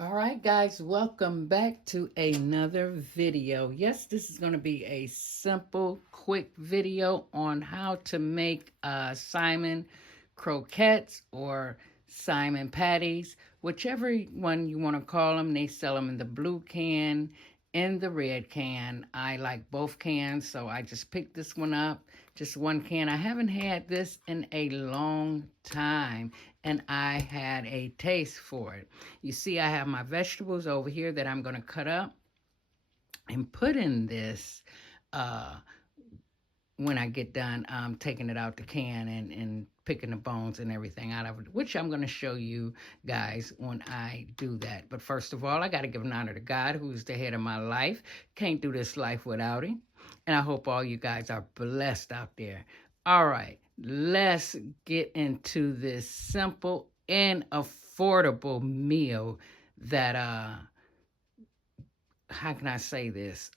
All right, guys, welcome back to another video. Yes, this is going to be a simple, quick video on how to make Simon croquettes or Simon patties, whichever one you want to call them. They sell them in the blue can, in the red can. I like both cans, so I just picked this one up, just one can. I haven't had this in a long time, and I had a taste for it. You see, I have my vegetables over here that I'm going to cut up and put in this uh, when I get done taking it out the can and picking the bones and everything out of it, which I'm going to show you guys when I do that. But first of all, I got to give an honor to God, who's the head of my life. Can't do this life without him. And I hope all you guys are blessed out there. All right, let's get into this simple and affordable meal that how can I say this?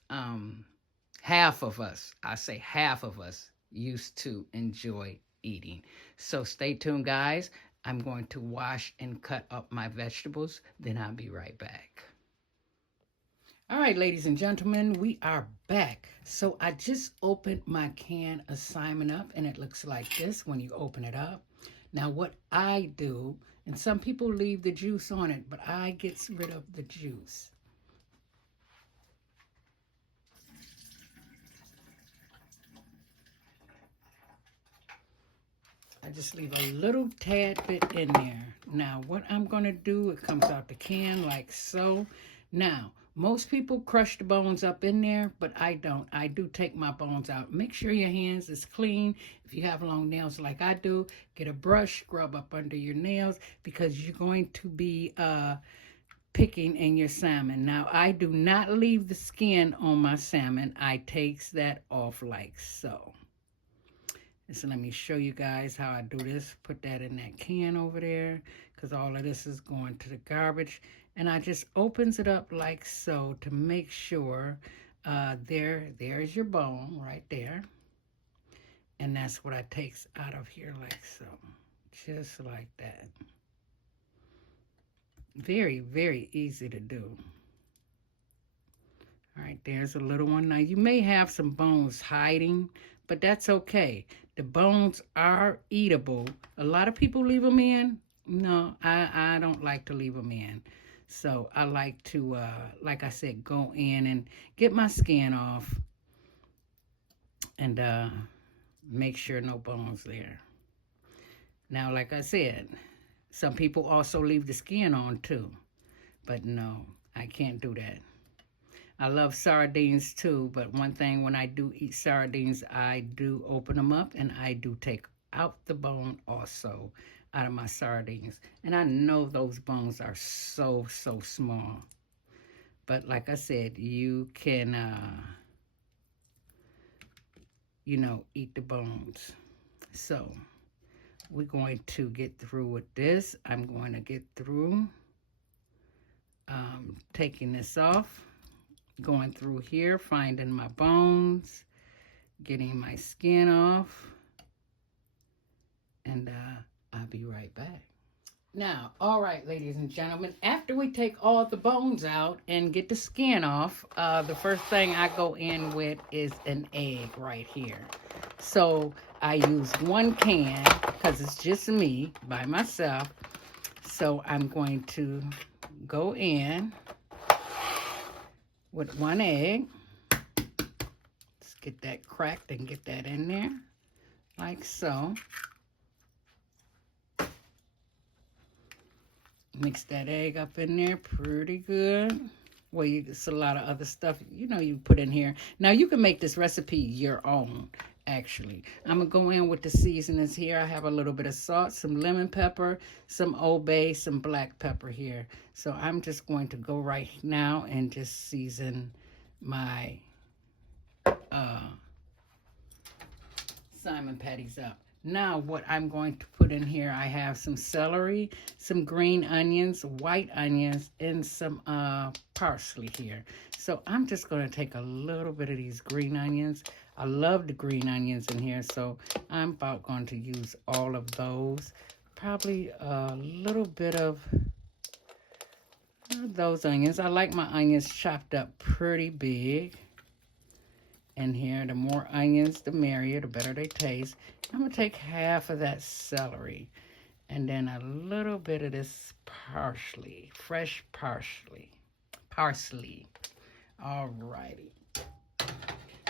Half of us, I say half of us, used to enjoy eating. So stay tuned, guys. I'm going to wash and cut up my vegetables, then I'll be right back. All right, ladies and gentlemen, we are back. So I just opened my can of Simon up, and it looks like this when you open it up. Now, what I do, and some people leave the juice on it, but I get rid of the juice. I just leave a little tad bit in there. Now, what I'm going to do, it comes out the can like so. Now, most people crush the bones up in there, but I don't. I do take my bones out. Make sure your hands is clean. If you have long nails like I do, get a brush, scrub up under your nails because you're going to be picking in your salmon. Now, I do not leave the skin on my salmon. I takes that off like so. So let me show you guys how I do this. Put that in that can over there because all of this is going to the garbage. And I just opens it up like so to make sure there's your bone right there. And that's what I takes out of here like so. Just like that. Very, very easy to do. All right, there's a little one. Now, you may have some bones hiding, but that's okay. The bones are eatable. A lot of people leave them in. No, I don't like to leave them in. So I like to, like I said, go in and get my skin off and make sure no bones there. Now, like I said, some people also leave the skin on too. But no, I can't do that. I love sardines too, but one thing when I do eat sardines, I do open them up and I do take out the bone also out of my sardines. And I know those bones are so small. But like I said, you can, eat the bones. So we're going to get through with this. I'm going to get through taking this off. Going through here, finding my bones, getting my skin off, and I'll be right back. Now, all right, ladies and gentlemen, after we take all the bones out and get the skin off, the first thing I go in with is an egg right here. So I use one can because it's just me by myself. So I'm going to go in with one egg. Let's get that cracked and get that in there, like so. Mix that egg up in there pretty good. Well, it's a lot of other stuff, you put in here. Now, you can make this recipe your own, actually. I'm going to go in with the seasonings here. I have a little bit of salt, some lemon pepper, some Old Bay, some black pepper here. So I'm just going to go right now and just season my Simon patties up. Now what I'm going to put in here, I have some celery, some green onions, white onions, and some parsley here. So I'm just going to take a little bit of these green onions. I love the green onions in here, so I'm about going to use all of those. Probably a little bit of Those onions. I like my onions chopped up pretty big. And here, the more onions, the merrier, the better they taste. I'm going to take half of that celery. And then a little bit of this parsley, fresh parsley. Parsley. All righty.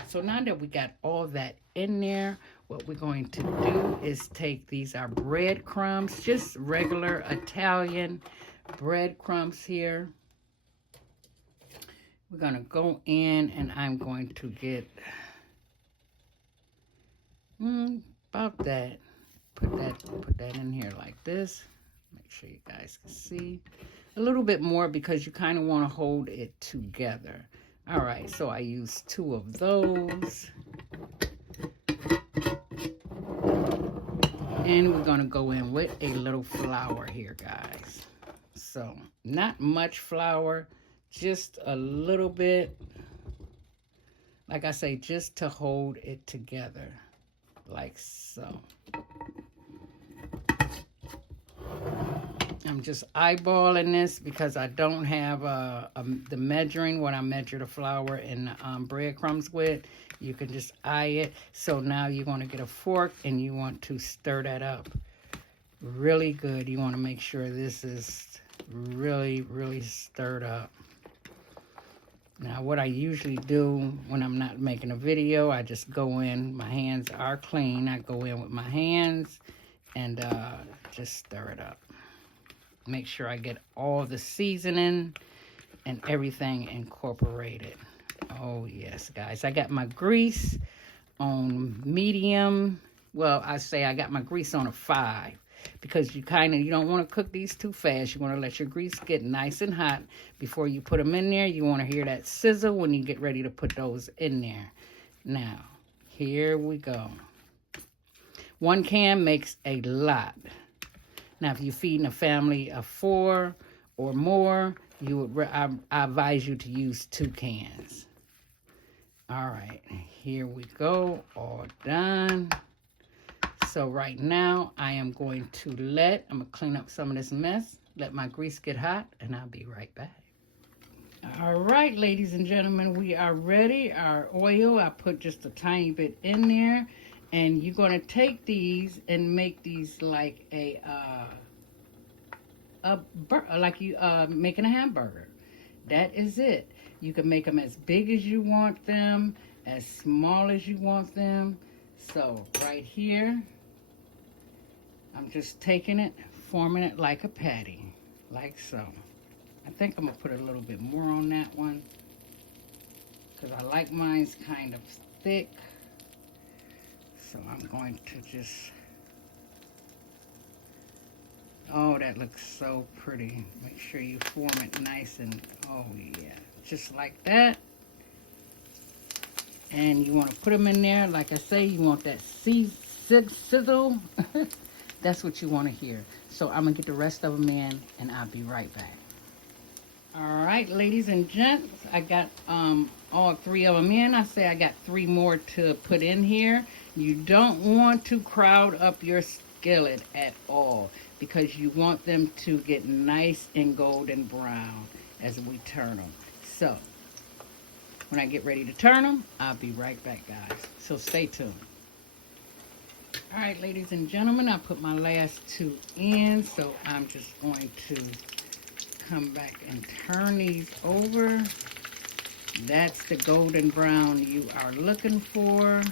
So now that we got all that in there, what we're going to do is take these are breadcrumbs, just regular Italian breadcrumbs here. We're going to go in and I'm going to get about that. Put that in here like this. Make sure you guys can see. A little bit more because you kind of want to hold it together. All right, so I used 2 of those. And we're going to go in with a little flour here, guys. So, not much flour, just a little bit. Like I say, just to hold it together, like so. I'm just eyeballing this because I don't have the measuring, what I measure the flour and breadcrumbs with. You can just eye it. So now you're going to get a fork and you want to stir that up really good. You want to make sure this is really, really stirred up. Now what I usually do when I'm not making a video, I just go in. My hands are clean. I go in with my hands and just stir it up. Make sure I get all the seasoning and everything incorporated. Oh, yes, guys. I got my grease on medium. Well, I say I got my grease on a 5 because you don't want to cook these too fast. You want to let your grease get nice and hot before you put them in there. You want to hear that sizzle when you get ready to put those in there. Now, here we go. 1 can makes a lot. Now, if you're feeding a family of 4 or more, I advise you to use 2 cans. All right, here we go, all done. So right now, I am going to I'm going to clean up some of this mess, let my grease get hot, and I'll be right back. All right, ladies and gentlemen, we are ready. Our oil, I put just a tiny bit in there. And you're going to take these and make these like like you making a hamburger. That is it. You can make them as big as you want them, as small as you want them. So right here, I'm just taking it, forming it like a patty, like so. I think I'm going to put a little bit more on that one because I like mine's kind of thick. So I'm going to just, oh, that looks so pretty. Make sure you form it nice and, oh yeah, just like that. And you want to put them in there. Like I say, you want that sizzle. That's what you want to hear. So I'm going to get the rest of them in and I'll be right back. All right, ladies and gents, I got all 3 of them in. I say I got 3 more to put in here. You don't want to crowd up your skillet at all because you want them to get nice and golden brown as we turn them. So, when I get ready to turn them, I'll be right back, guys. So stay tuned. All right, ladies and gentlemen, I put my last 2 in, so I'm just going to come back and turn these over. That's the golden brown you are looking for.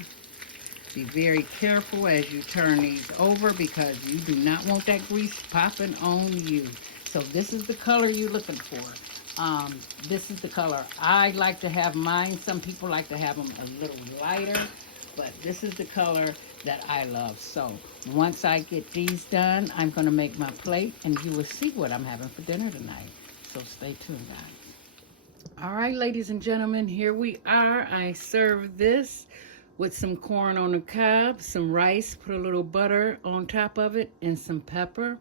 Be very careful as you turn these over because you do not want that grease popping on you. So this is the color you're looking for. This is the color I like to have mine. Some people like to have them a little lighter, but this is the color that I love. So once I get these done, I'm going to make my plate and you will see what I'm having for dinner tonight. So stay tuned, guys. All right, ladies and gentlemen, here we are. I served this with some corn on the cob, some rice, put a little butter on top of it, and some pepper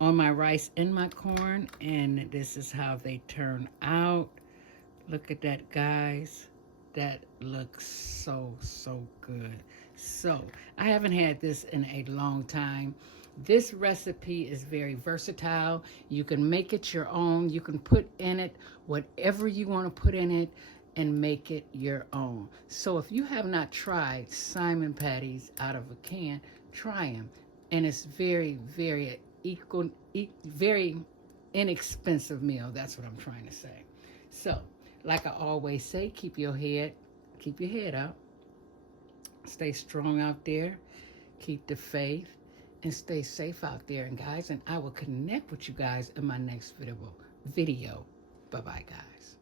on my rice and my corn. And this is how they turn out. Look at that, guys. That looks so, so good. So, I haven't had this in a long time. This recipe is very versatile. You can make it your own. You can put in it whatever you want to put in it and make it your own. So if you have not tried Simon patties out of a can, try them. And it's very, very very inexpensive meal. That's what I'm trying to say. So, like I always say, keep your head up. Stay strong out there. Keep the faith and stay safe out there. And guys, and I will connect with you guys in my next video. Bye-bye, guys.